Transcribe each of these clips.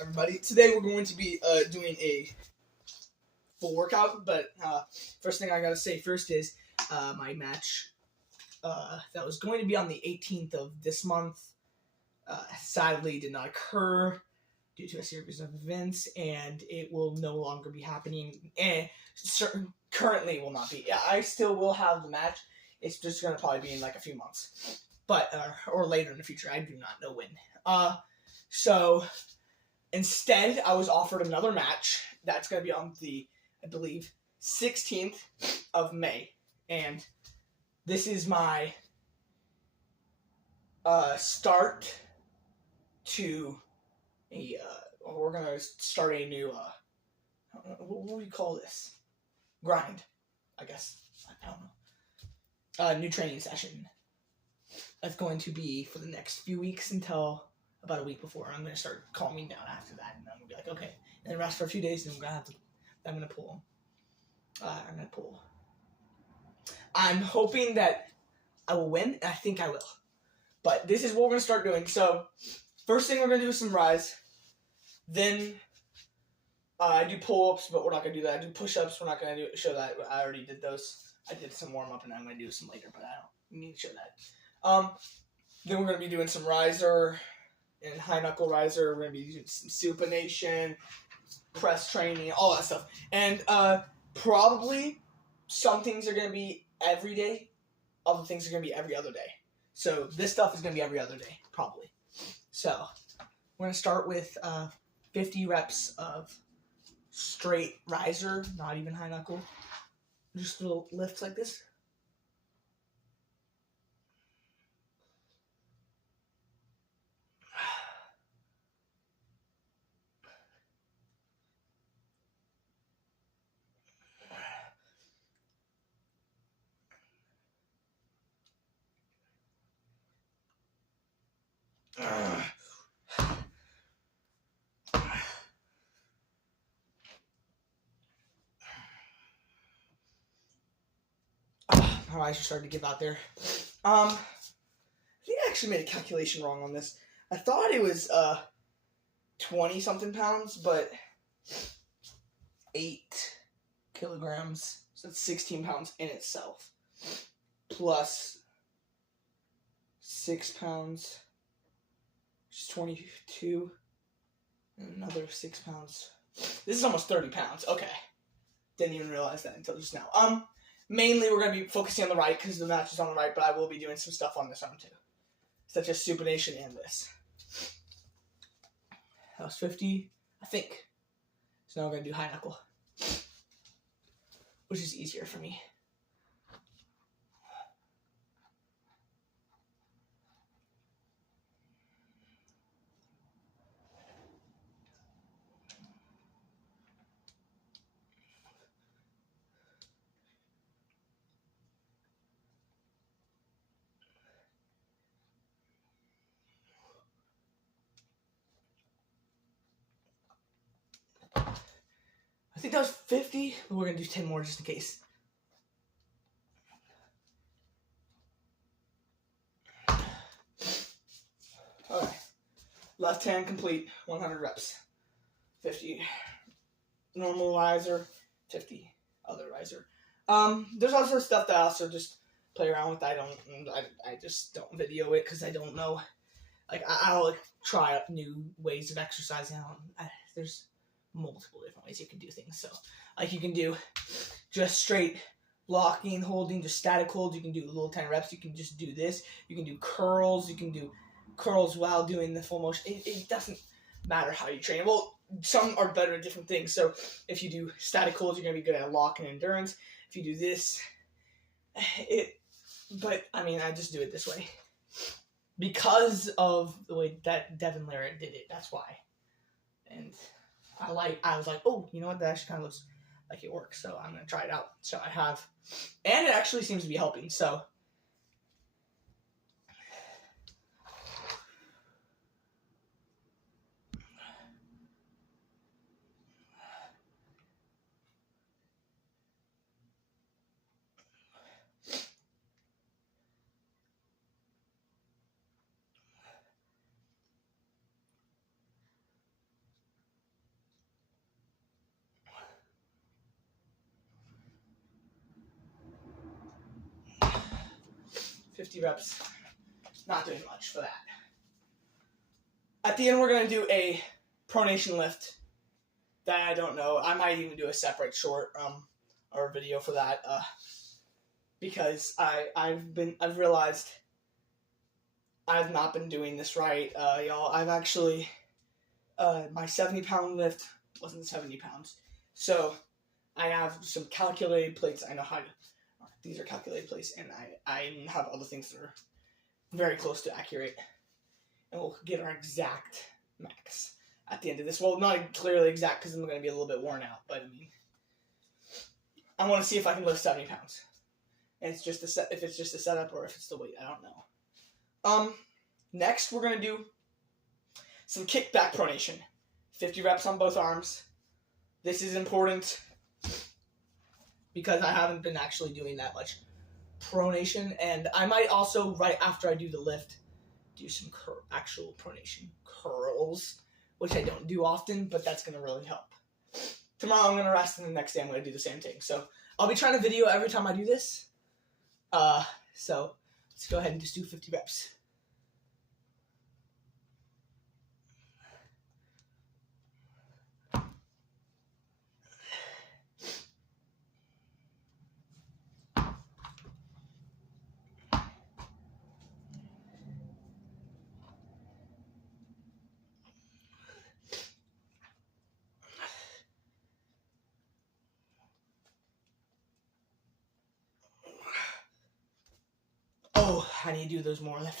Everybody. Today we're going to be doing a full workout, but first thing I gotta say first is my match that was going to be on the 18th of this month sadly did not occur due to a series of events, and it will no longer be happening. And currently will not be. Yeah, I still will have the match. It's just gonna probably be in like a few months, but or later in the future. I do not know when. So. Instead, I was offered another match that's going to be on the, I believe, 16th of May. And this is my start to a, we're going to start a new, what do we call this? Grind, I guess. I don't know. New training session. That's going to be for the next few weeks until about a week before. I'm going to start calming down after that, and I'm going to be like, okay, and then rest for a few days, and I'm going to pull. I'm hoping that I will win, and I think I will. But this is what we're going to start doing. So, first thing we're going to do is some rise. Then, I do pull-ups, but we're not going to do that. I do push-ups. We're not going to show that. I already did those. I did some warm-up, and I'm going to do some later, but I don't need to show that. Then we're going to be doing some riser and high knuckle riser. We're going to be doing some supination, press training, all that stuff. And probably some things are going to be every day. Other things are going to be every other day. So this stuff is going to be every other day, probably. So we're going to start with 50 reps of straight riser, not even high knuckle. Just little lifts like this. My eyes are starting to give out there. I think I actually made a calculation wrong on this. I thought it was 20 something pounds, but 8 kilograms. So that's 16 pounds in itself. Plus 6 pounds, which is 22. And another 6 pounds. This is almost 30 pounds. Okay. Didn't even realize that until just now. Mainly we're going to be focusing on the right because the match is on the right, but I will be doing some stuff on this arm too. Such as supination and this. That was 50, I think. So now we're going to do high knuckle, which is easier for me. I think that was 50, but we're going to do 10 more just in case. Alright. Left hand complete, 100 reps. 50 normal riser, 50 other riser. There's also stuff that I also just play around with. I just don't video it because I don't know. Like, I'll try out new ways of exercising. There's multiple different ways you can do things. So, like, you can do just straight blocking, holding, just static holds. You can do little 10 reps. You can just do this. You can do curls. You can do curls while doing the full motion. It doesn't matter how you train. Well, some are better at different things. So, if you do static holds, you're going to be good at lock and endurance. If you do this, but, I mean, I just do it this way. Because of the way that Devin Larratt did it, that's why. And I was like, oh, you know what, that actually kind of looks like it works, so I'm going to try it out. So I have, and it actually seems to be helping, so. 50 reps. Not doing much for that. At the end, we're going to do a pronation lift that I don't know. I might even do a separate short or video for that because I've realized I've not been doing this right, y'all. I've actually my 70-pound lift wasn't 70 pounds, so I have some calculated plates. I know how to. These are calculated plates, and I have other things that are very close to accurate, and we'll get our exact max at the end of this. Well, not clearly exact because I'm going to be a little bit worn out, but I mean, I want to see if I can lift 70 pounds. And it's just if it's just a setup or if it's the weight, I don't know. Next we're going to do some kickback pronation. 50 reps on both arms. This is important because I haven't been actually doing that much pronation, and I might also, right after I do the lift, do some actual pronation curls, which I don't do often, but that's going to really help. Tomorrow I'm going to rest, and the next day I'm going to do the same thing. So I'll be trying to video every time I do this. So let's go ahead and just do 50 reps. Oh, I need to do those more. That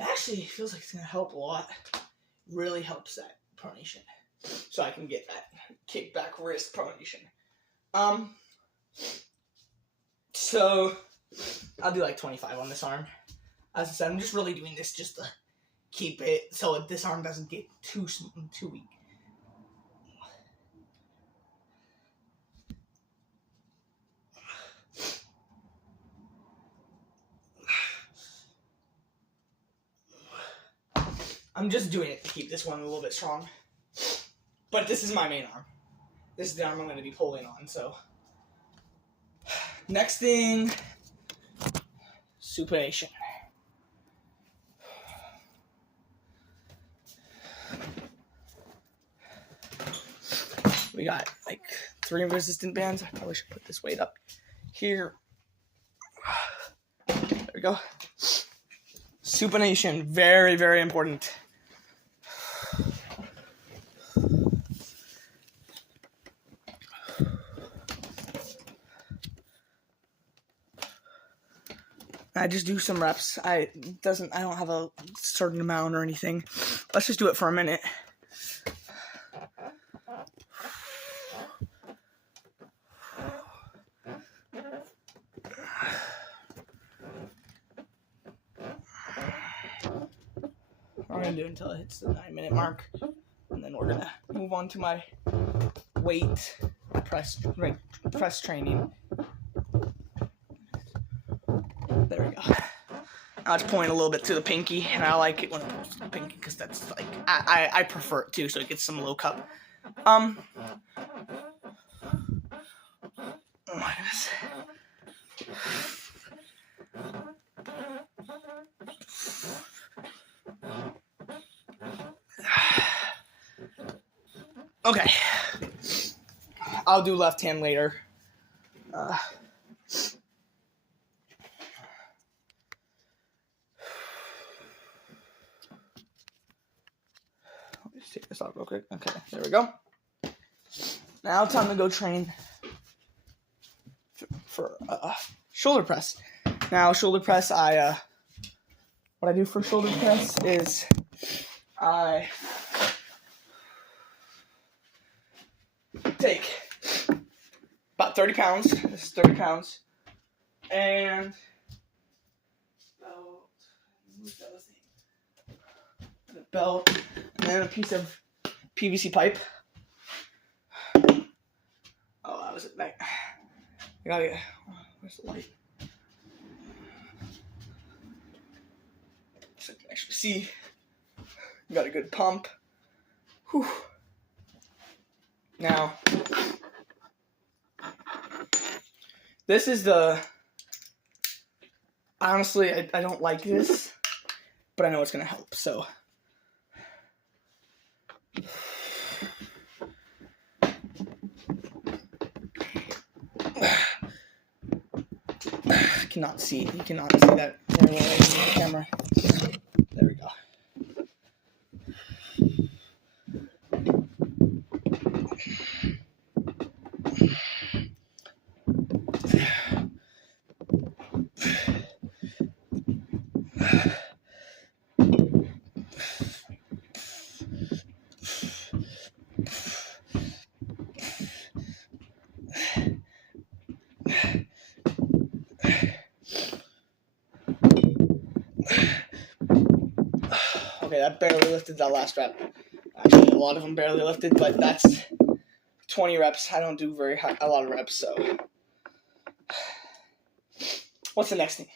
actually feels like it's going to help a lot. Really helps that pronation. So I can get that kickback wrist pronation. So I'll do like 25 on this arm. As I said, I'm just really doing this just to keep it so this arm doesn't get too weak. I'm just doing it to keep this one a little bit strong. But this is my main arm. This is the arm I'm going to be pulling on, so. Next thing, supination. We got like 3 resistant bands. I probably should put this weight up here. There we go. Supination, very, very important. I just do some reps. I don't have a certain amount or anything. Let's just do it for a minute. We're gonna do it until it hits the 9-minute mark, and then we're gonna move on to my weight press training. There we go. Now it's pointing a little bit to the pinky, and I like it when it points to the pinky because that's like I prefer it too, so it gets some low cup. Oh my goodness. Okay. I'll do left hand later. Let's take this off real quick. Okay, there we go. Now time to go train for shoulder press. Now shoulder press, what I do for shoulder press is I take about 30 pounds. This is 30 pounds. And a belt, and then a piece of PVC pipe. Oh, that was it. I gotta get. Where's the light? So I can actually see. Got a good pump. Whew. Now, this is the Honestly, I don't like this, but I know it's going to help, so. Cannot see. You cannot see that very well in the camera. There we go. Okay, that barely lifted that last rep. Actually, a lot of them barely lifted, but that's 20 reps. I don't do a lot of reps, so. What's the next thing?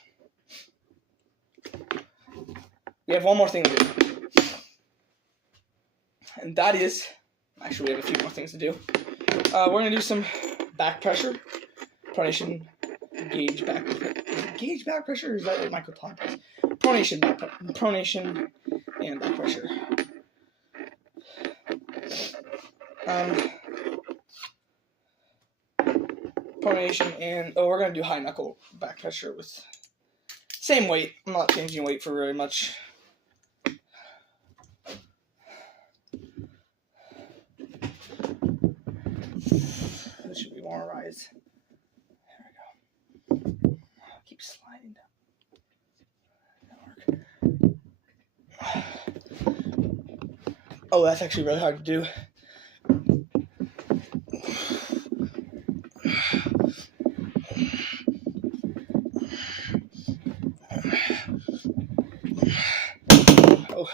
We have one more thing to do. And that is, actually we have a few more things to do. We're going to do some back pressure, pronation, gauge back pressure, or is that what Michael taught us? Pronation and back pressure. Pronation and, we're going to do high knuckle back pressure with same weight. I'm not changing weight for very much. This should be more rise. There we go. Keep sliding down. Oh, that's actually really hard to do. Oh.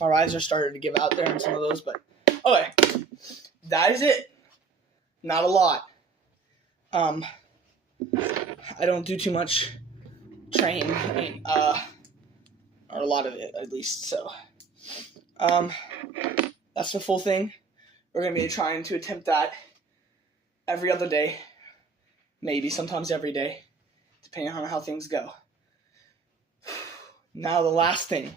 My eyes are starting to give out there in some of those, but okay, that is it. Not a lot. I don't do too much training, or a lot of it at least. So, that's the full thing. We're gonna be trying to attempt that every other day, maybe sometimes every day, depending on how things go. Now the last thing.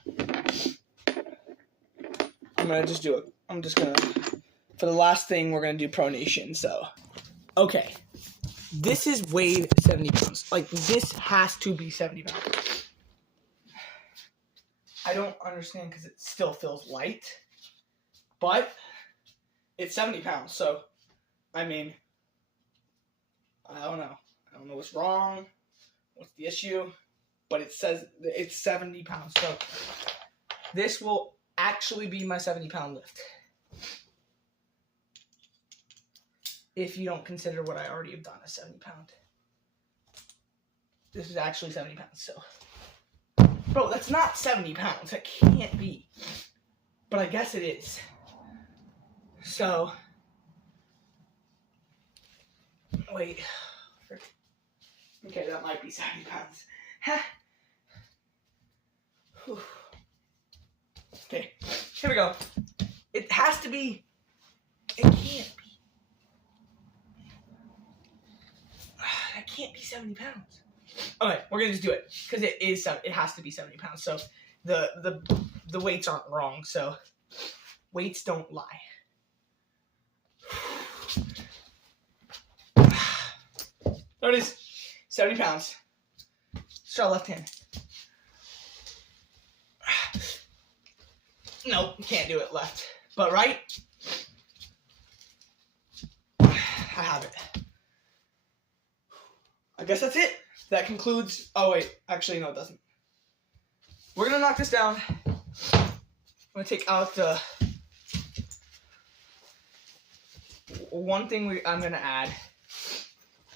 For the last thing, we're going to do pronation, so. Okay. This is weighed 70 pounds. Like, this has to be 70 pounds. I don't understand because it still feels light. But, it's 70 pounds, so, I mean, I don't know. I don't know what's wrong, what's the issue, but it says it's 70 pounds, so this will actually be my 70-pound lift. If you don't consider what I already have done as 70 pound. This is actually 70 pounds, so. Bro, that's not 70 pounds. That can't be. But I guess it is. So. Wait. Okay, that might be 70 pounds. Okay, here we go. It has to be. It can't be. That can't be 70 pounds. Okay, we're gonna just do it because it is. It has to be 70 pounds. So the weights aren't wrong. So weights don't lie. There it is. 70 pounds. Let's try left hand. Nope, can't do it left. But right? I have it. I guess that's it. That concludes... Oh, wait. Actually, no, it doesn't. We're going to knock this down. I'm going to take out the... One thing I'm going to add.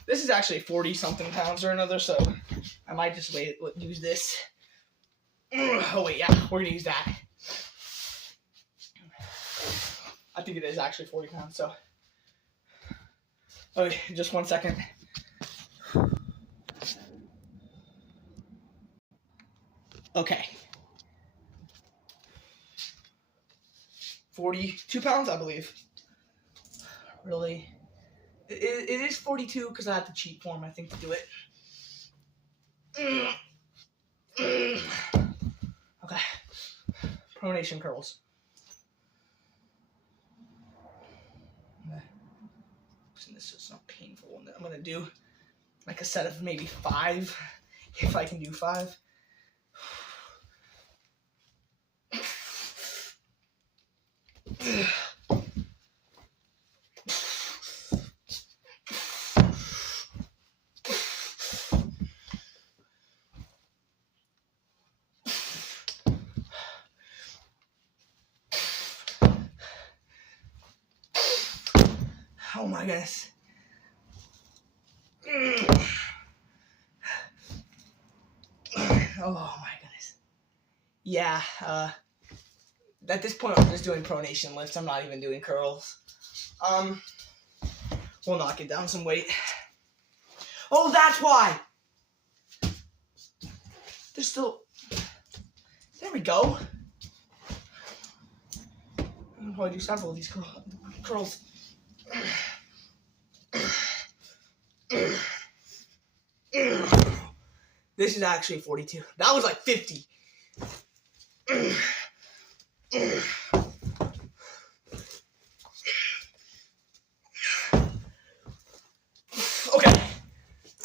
This is actually 40-something pounds or another, so I might just use this. Oh, wait, yeah. We're going to use that. I think it is actually 40 pounds, so. Okay, just 1 second. Okay. 42 pounds, I believe. Really It is 42 because I have to cheat form, I think, to do it. Okay. Pronation curls. This is not painful. I'm gonna do like a set of maybe 5, if I can do 5. Oh my goodness. Oh my goodness. Yeah, at this point I'm just doing pronation lifts. I'm not even doing curls. We'll knock it down some weight. Oh, that's why! There's still... There we go. I'll probably do several of these curls. This is actually 42. That was like 50. Okay.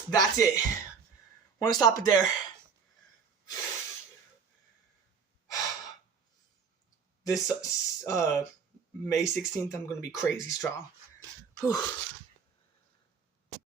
That's it. Want to stop it there. This May 16th, I'm going to be crazy strong. Whew.